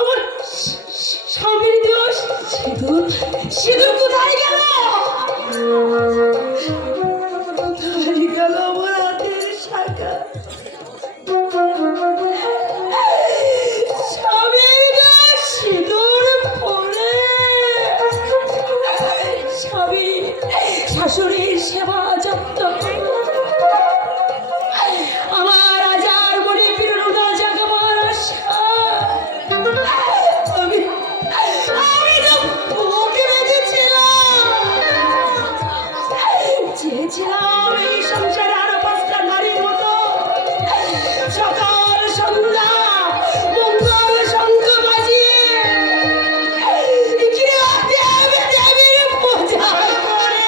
আমার স্বামীর দোষ। সিঁদুর কোথায় গেল? কোথায় গেল আমার হাতের শাখা? স্বামীর দোষ সিঁদুর পড়ে স্বামী শাশুড়ির সেবা যত্ন আমার আজার বড়ি পিরুনা জাগাবার আশা। আমি তো বুকে বেঁধেছিলাম, চেয়েছিলাম এই সংসারে আরো 5টা নারীর মতো সকাল সন্ধ্যা মঙ্গল শঙ্খ বাজিয়ে দেবীর পূজা করে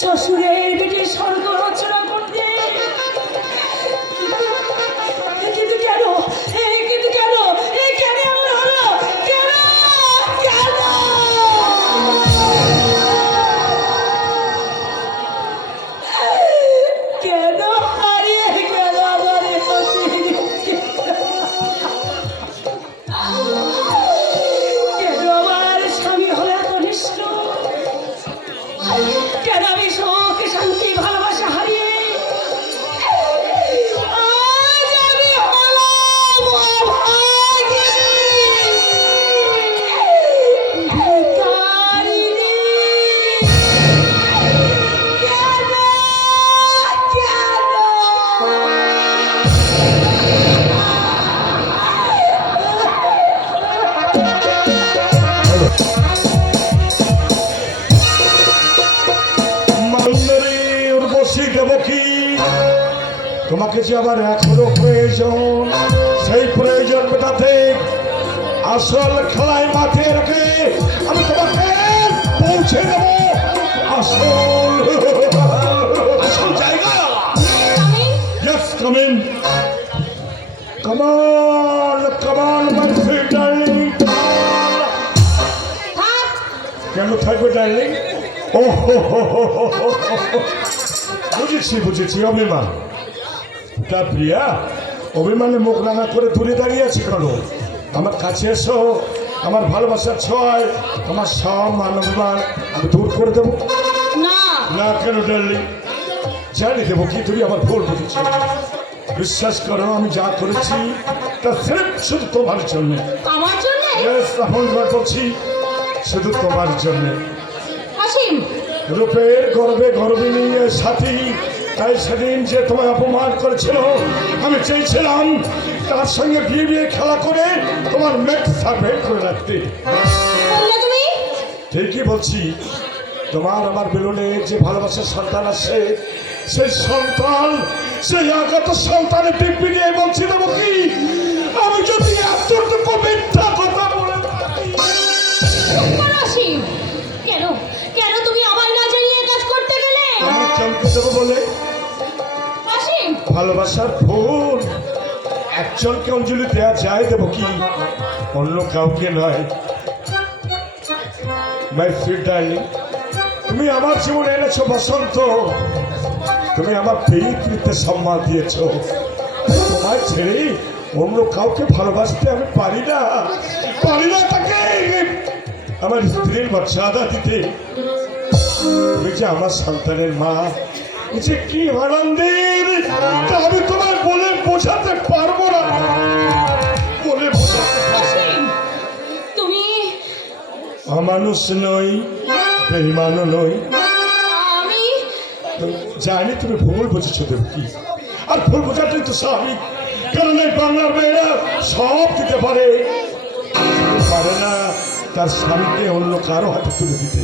শ্বশুরের বেটে স্বর্গ রচনা করতে। কিন্তু কেন কেন এমন হলো? কেন কেন হারিয়ে গেল আমার কেন আমার স্বামী হলো এত নিষ্ঠুর? কেন আমি সুখ শান্তি ভালোবাসা হারিয়ে আজ আমি হলাম অভাগিনী, ভিখারিণী? তোমাকে যে আবার এখনো প্রয়োজন, সেই প্রয়োজন মেটাতে আসল খেলায় মাঠে রেখে আমি তোমাকে পৌঁছে দেব আসল জায়গা। Yes, come in. Come on, my sweet darling. কেন থাকবে ডার্লিং? ও বুঝেছি অভিমান। তা প্রিয়া, অভিমানে মুখ রাঙা করে দূরে দাঁড়িয়ে আছে কেন? আমার কাছে এসো, আমার ভালোবাসার ছোঁয়ায় আমার সব মান অভিমান আমি দূর করে দেবো। না কেন ডার্লিং? জানি দেবো কি তুমি আমার ভুল বুঝেছি। বিশ্বাস করো, আমি যা করেছি তা শুধু তোমার জন্য। আমার জন্য? বলছি শুধু তোমার জন্য। অসীম রূপের গর্বে নিয়ে সাথী, তাই সেদিন যে তোমায় অপমান করেছিল আমি চেয়েছিলাম তার সঙ্গে বিয়ে খেলা করে তোমার মেট সার্ভেন্ট করে রাখতে। তুমি ঠিকই বলছি। তোমার আমার বেলুনে যে ভালোবাসার সন্তান আছে, সেই সন্তান, সেই আগত সন্তানের দিব্যি নিয়ে বলছি দেবো কি আমি যদি এতটুকু মিথ্যা কথা বলে অসীম, কেন তুমি আমায় না জানিয়ে কাজ করতে গেলে? আমি চমকে দেবো বলে? অসীম, ভালোবাসার ফুল একজনকে অঞ্জলি দেওয়া যায় দেবো কি, অন্য কাউকে নয়। মাই সুইট ডার্লিং, তুমি আমার জীবনে এনেছো বসন্ত, তুমি আমার প্রেমিকৃতে সম্মান দিয়েছো। তোমায় ছেড়ে অন্য কাউকে ভালোবাসতে আমি পারি না তাকে আমার স্ত্রীর মর্যাদা দিতে। তুমি যে আমার সন্তানের মা, যে কি আনন্দের তা আমি তোমার বলে বোঝাতে পারবো না, বলে তুমি অমানুষ নই, বেঈমানও নই। আমি জানি তুমি ভুল বুঝেছো দেবকি, আর ভুল বোঝাটাই তো স্বাভাবিক, কারণ এই বাংলার মেয়েরা সব দিতে পারে না তার স্বামীকে অন্য কারো হাতে তুলে দিতে।